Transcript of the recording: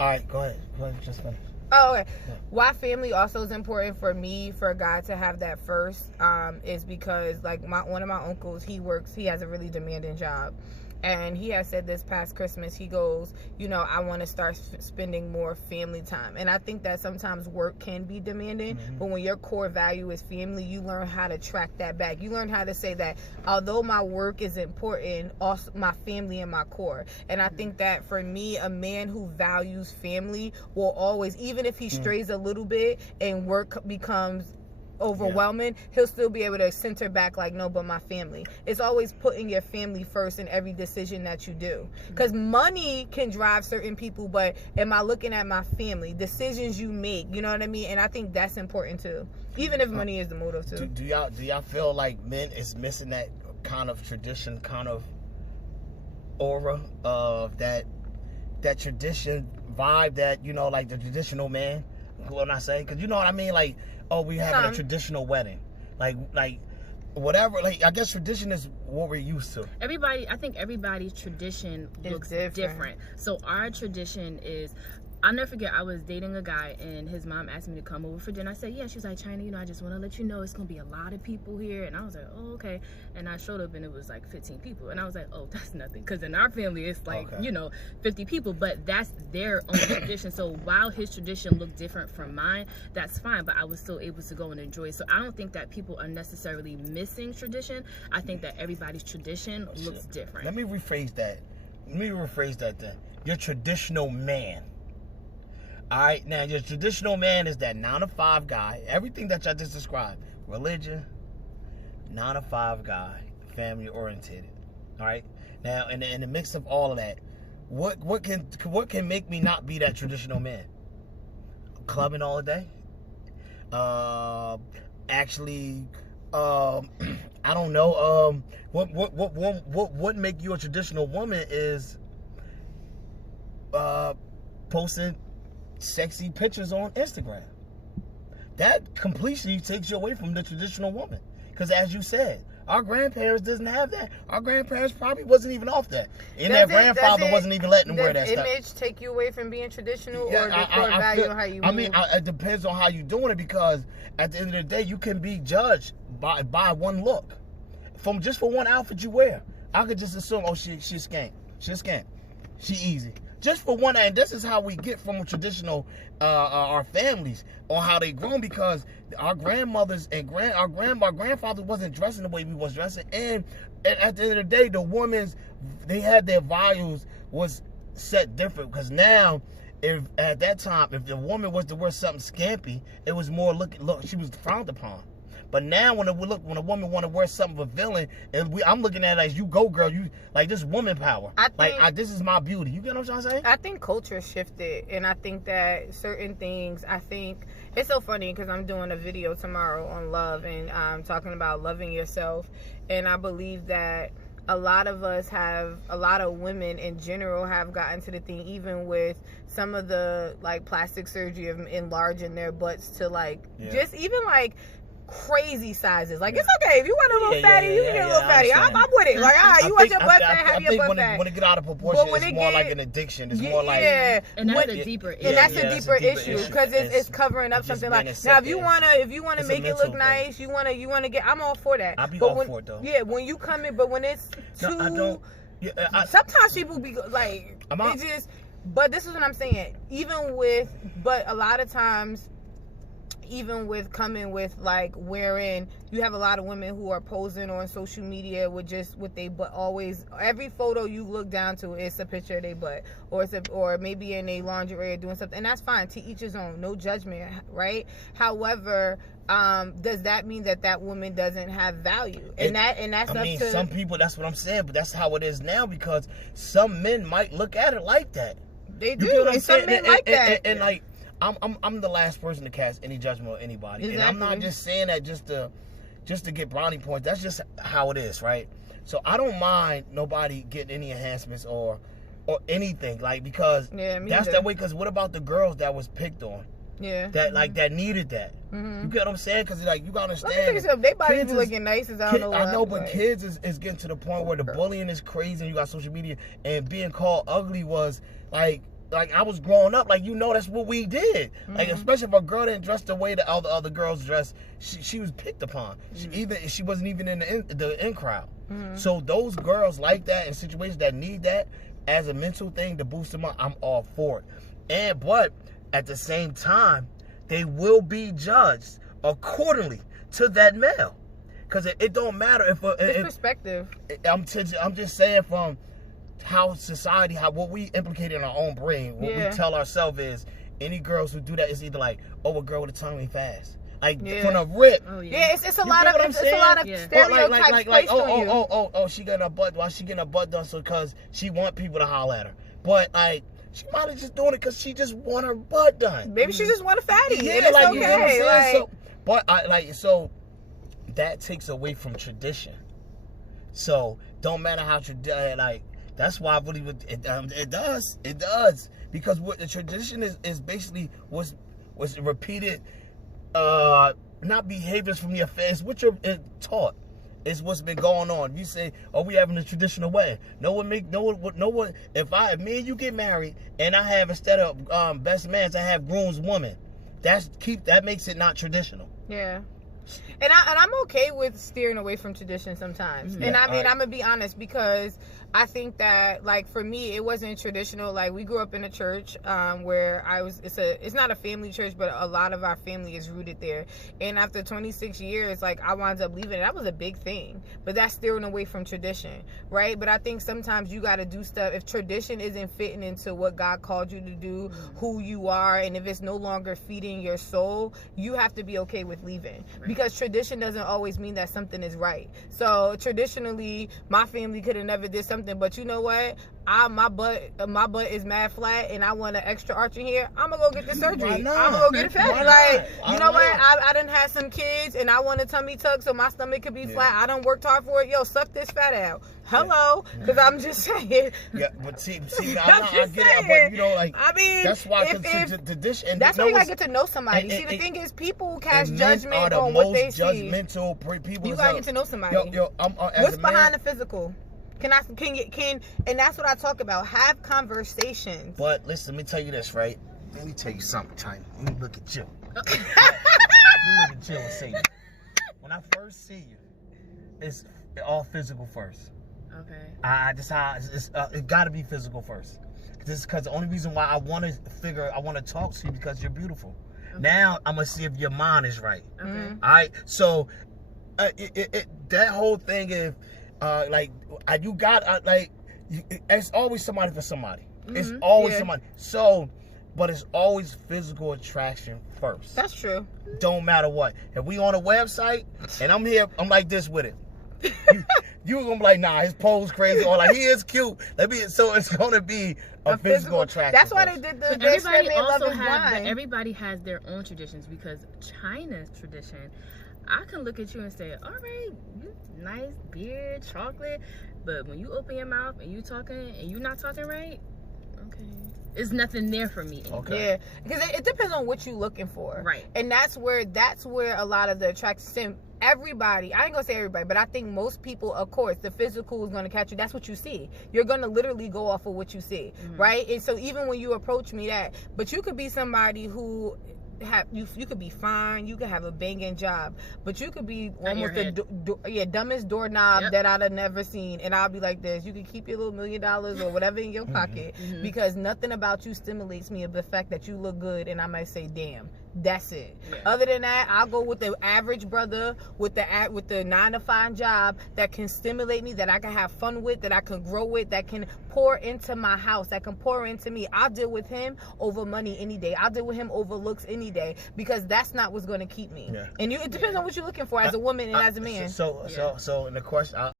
All right, go ahead. Just finish. Oh, okay. Yeah. Why family also is important for me, for a guy to have that first, is because like one of my uncles, he has a really demanding job. And he has said this past Christmas, he goes, I want to start spending more family time. And I think that sometimes work can be demanding, but when your core value is family, you learn how to track that back. You learn how to say that although my work is important, also my family and my core. And I think that for me, a man who values family will always, even if he strays a little bit and work becomes overwhelming, he'll still be able to center back like, no, but my family. It's always putting your family first in every decision that you do, because money can drive certain people, but am I looking at my family, decisions you make, you know what I mean? And I think that's important too, even if money is the motive too. Do y'all feel like men is missing that kind of tradition, kind of aura of that tradition vibe, that like the traditional man, when I say, because you know what I mean, like, oh, we having a traditional wedding, like whatever. Like, I guess tradition is what we're used to. I think everybody's tradition looks different. So our tradition is, I'll never forget, I was dating a guy and his mom asked me to come over for dinner. I said, yeah. She was like, China, I just want to let you know it's going to be a lot of people here. And I was like, oh, okay. And I showed up and it was like 15 people. And I was like, oh, that's nothing. Because in our family, it's like, 50 people. But that's their own tradition. So while his tradition looked different from mine, that's fine. But I was still able to go and enjoy it. So I don't think that people are necessarily missing tradition. I think that everybody's tradition looks different. Let me rephrase that then. Your traditional man. All right, now your traditional man is that 9-to-5 guy. Everything that y'all just described: religion, 9-to-5 guy, family oriented. All right. Now, in the mix of all of that, what can make me not be that traditional man? Clubbing all day. Actually, I don't know. What make you a traditional woman is posting sexy pictures on Instagram. That completely takes you away from the traditional woman, because as you said, our grandparents doesn't have that. Our grandparents probably wasn't even off that, and their grandfather wasn't even letting them wear that stuff. Does image take you away from being traditional, or the core value on how you move? It depends on how you're doing it, because at the end of the day, you can be judged by one look, from just for one outfit you wear. I could just assume, oh, she's skank, she easy. Just for one, and this is how we get from traditional, our families, on how they grown, because our grandmothers and our grandfathers wasn't dressing the way we was dressing, and at the end of the day, the women's, they had their values was set different, because now, if at that time, if the woman was to wear something skimpy, it was more look, she was frowned upon. But now, when a woman want to wear something revealing, I'm looking at it as, you go, girl. You like, this woman power. This is my beauty. You get what I'm trying to say? I think culture shifted, and I think that certain things. I think it's so funny, because I'm doing a video tomorrow on love, and I'm talking about loving yourself, and I believe that a lot of women in general have gotten to the thing, even with some of the like plastic surgery of enlarging their butts to just even like crazy sizes. Like, it's okay if you want a little fatty, you can get a little fatty. I'm with it. Like, all right, you want your butt fat, have your butt fat. When it get out of proportion, it's more like an addiction. It's more like, and that's a deeper issue. And that's a deeper issue, because it's covering up something like. Now, if you wanna make it look nice, you wanna get. I'm all for that. I'll be all for it though. Yeah, when you come in, but when it's too. No, I don't. Sometimes people be like, it just. But this is what I'm saying. But a lot of times, even with coming with like wearing, you have a lot of women who are posing on social media with they butt. Always, every photo you look down to, it's a picture of their butt, or maybe in a lingerie doing something, and that's fine. To each his own, no judgment, right? However, does that mean that woman doesn't have value? That's up to some people. That's what I'm saying, but that's how it is now, because some men might look at it like that. They do, and some men like that, and like. I'm the last person to cast any judgment on anybody. Exactly. And I'm not just saying that just to get brownie points. That's just how it is, right? So I don't mind nobody getting any enhancements or anything, like, because that's that way. Because what about the girls that was picked on? Yeah. That needed that. Mm-hmm. You get what I'm saying? Because like, you gotta understand. They bodies looking nice as I don't know. I know, but kids is getting to the point where the bullying is crazy, and you got social media, and being called ugly was like. like I was growing up, like, that's what we did. Like, especially if a girl didn't dress the way that all the other girls dress, she was picked upon. She wasn't even in the in crowd. So those girls like that in situations that need that as a mental thing to boost them up, I'm all for it. But at the same time, they will be judged accordingly to that male, because it don't matter if it's perspective. I'm just saying from how society, what we implicate in our own brain, what we tell ourselves is any girls who do that is either like, oh, a girl with a tongue ain't fast. Like from the rip. Oh, yeah. It's a lot of stereotypes placed on you. Oh, she getting her butt. Why she getting her butt done? So because she want people to holler at her. But like, she might have just doing it because she just want her butt done. Maybe she just want a fatty. Yeah, and it's like, okay. You know what I'm saying? Like, So that takes away from tradition. So don't matter how like. That's why I believe it does. It does. Because what the tradition is basically was repeated, not behaviors from the affairs, which are taught. It's what's been going on. You say, oh, we having a traditional way. No one. If me and you get married and I have, instead of best mans, I have groomswoman. That makes it not traditional. Yeah. And I'm okay with steering away from tradition sometimes. And I mean, I'm gonna be honest, because I think that, like, for me, it wasn't traditional. Like, we grew up in a church where it's not a family church, but a lot of our family is rooted there. And after 26 years, like, I wound up leaving. That was a big thing. But that's steering away from tradition, right? But I think sometimes you got to do stuff. If tradition isn't fitting into what God called you to do, who you are, and if it's no longer feeding your soul, you have to be okay with leaving. Right. Because tradition doesn't always mean that something is right. So traditionally, my family could have never did something, but you know what? My butt is mad flat, and I want an extra arch in here. I'm gonna go get the surgery. I'm gonna go get it fixed. Like, you know what? I done had some kids, and I want a tummy tuck so my stomach could be flat. I done worked hard for it. Yo, suck this fat out. Hello, because I'm just saying. Yeah, but see, I get it. But you know, like, I mean, that's why the dish. And that's why you gotta get to know somebody. See, the thing is, people cast judgment on what they see. Judgmental people. You gotta get to know somebody. What's behind the physical? And that's what I talk about. Have conversations. But listen, let me tell you this, right? Let me tell you something, China. Let me look at you. Let me look at you and say, when I first see you, it's all physical first. Okay. It got to be physical first. Because the only reason why I want to talk to you, because you're beautiful. Okay. Now I'm gonna see if your mind is right. Okay. All right. So that whole thing is. It's always somebody for somebody. It's always somebody. So, but it's always physical attraction first. That's true. Don't matter what. If we on a website and I'm here, I'm like this with it. You gonna be like, nah, his pose crazy, or like, he is cute. So it's gonna be a physical attraction. That's why first. they did the. Everybody has their own traditions, because China's tradition, I can look at you and say, all right, you nice beard, chocolate, but when you open your mouth and you talking and you not talking right, okay, it's nothing there for me anymore. Okay. Yeah, because it depends on what you're looking for, right? And that's where a lot of the attraction. Everybody, I ain't gonna say everybody, but I think most people, of course, the physical is gonna catch you. That's what you see. You're gonna literally go off of what you see, right? And so even when you approach me, but you could be somebody who. You could be fine, you could have a banging job, but you could be almost the dumbest doorknob that I'd have never seen, and I'll be like this. You can keep your little $1 million or whatever in your pocket, because nothing about you stimulates me of the fact that you look good, and I might say, damn. That's it. Yeah. Other than that, I'll go with the average brother with the 9-to-5 job that can stimulate me, that I can have fun with, that I can grow with, that can pour into my house, that can pour into me. I'll deal with him over money any day. I'll deal with him over looks any day, because that's not what's going to keep me. Yeah. And it depends on what you're looking for as a woman and as a man. So in the question.